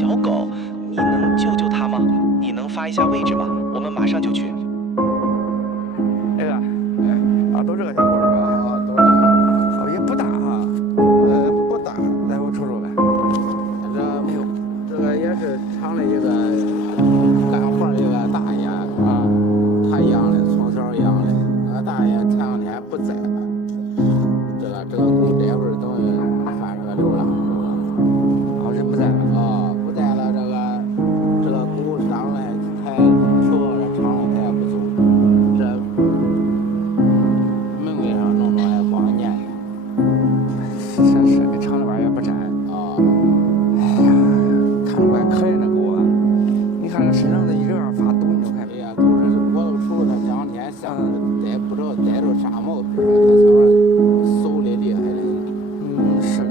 小狗，你能救救它吗？你能发一下位置吗？我们马上就去。这个，都这个小狗是吧？都这个。也不大哈。不大。来，我瞅瞅呗。这个也是厂里一个干活一个大爷啊，他养的，从小养的。那个大爷前两天不在了，这个狗这会儿等于算是个流浪狗了。人不在了。不在了，这个狗长了才求这厂了，他也不走。这门卫上弄还光撵他。是，给厂里边也不沾。哎呀，看着怪可怜的狗啊！你看这身上的一点发抖，你就看。哎呀，我都瞅他这两天像是不知道逮着啥毛病，他像是手的厉害的。是的。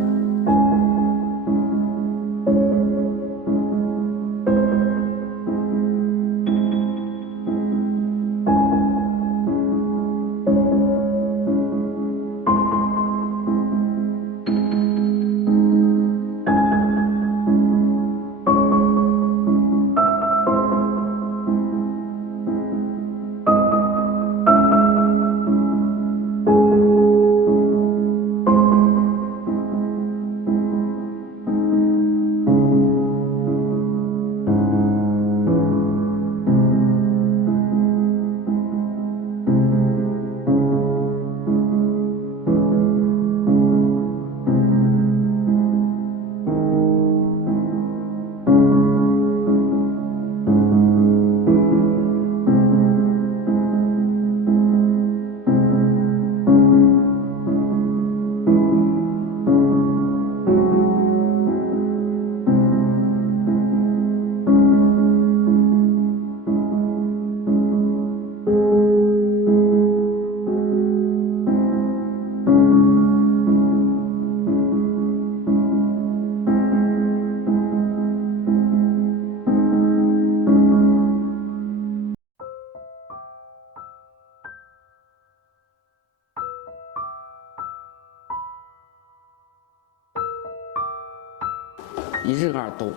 一直搁那抖，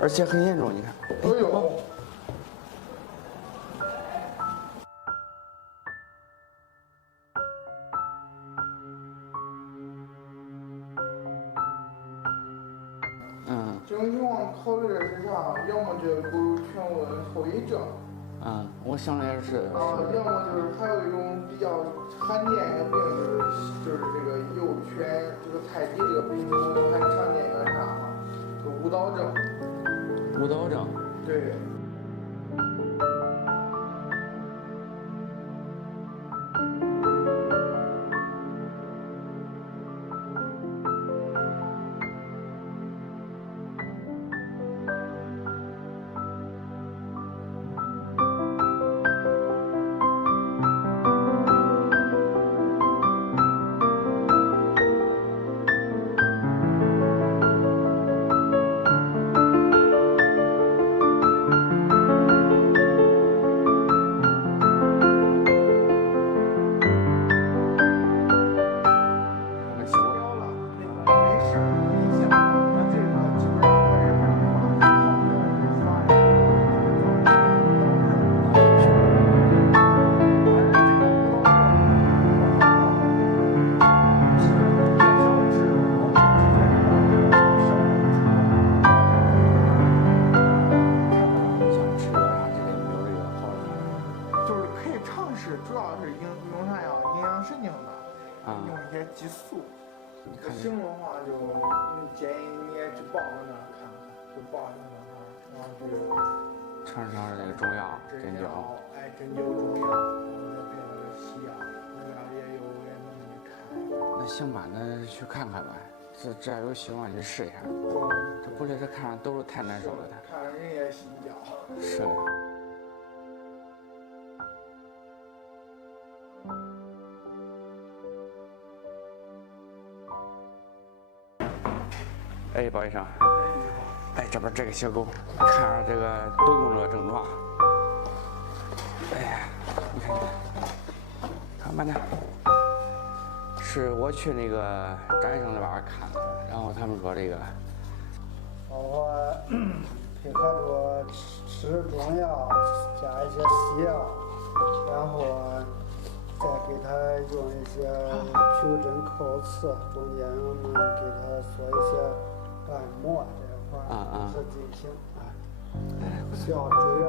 而且很严重，你看。哎呦！这种情况考虑的是啥？要么就是狗有权威后遗症。我想的也是。要么就是还有一种比较罕见的病，就是这个幼犬这个泰迪这个品种还常见一个啥？就舞蹈症。舞蹈症。对。主要是用啥呀？营养神经的，用一些激素。不行的话就建议你也去报那儿看看，就报那儿，然后去尝尝那个中药针灸。针灸中药，再配那个西药，那边也有人能给你看。那行吧，那去看看吧，这有希望去试一下。这不是这看着都是太难受了，看着人也心焦。是的。不好意思啊，这边这个小狗，看着这个抖动这个症状，你看，看慢点，是我去那个张医生那边看的，然后他们说这个，话配合着吃中药，加一些西药，然后再给他用一些皮针扣刺，中间我们给他做一些按摩这一块是进行需要住院。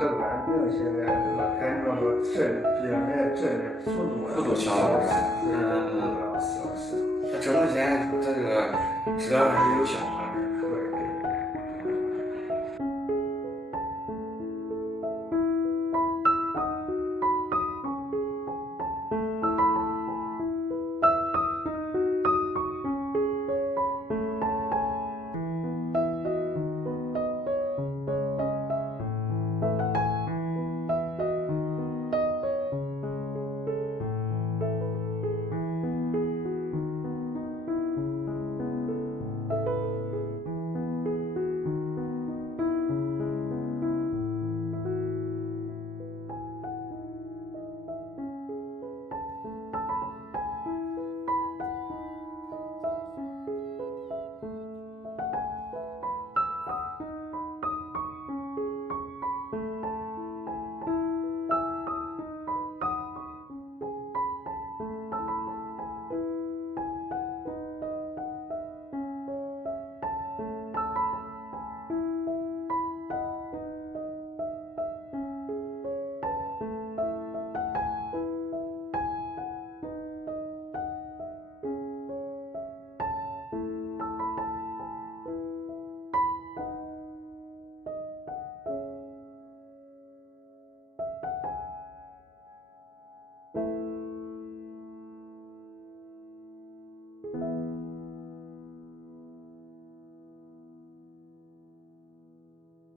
这个安定现在这个感觉到震，比原来震速度小了，是。他整个现在他这个质量还是有效。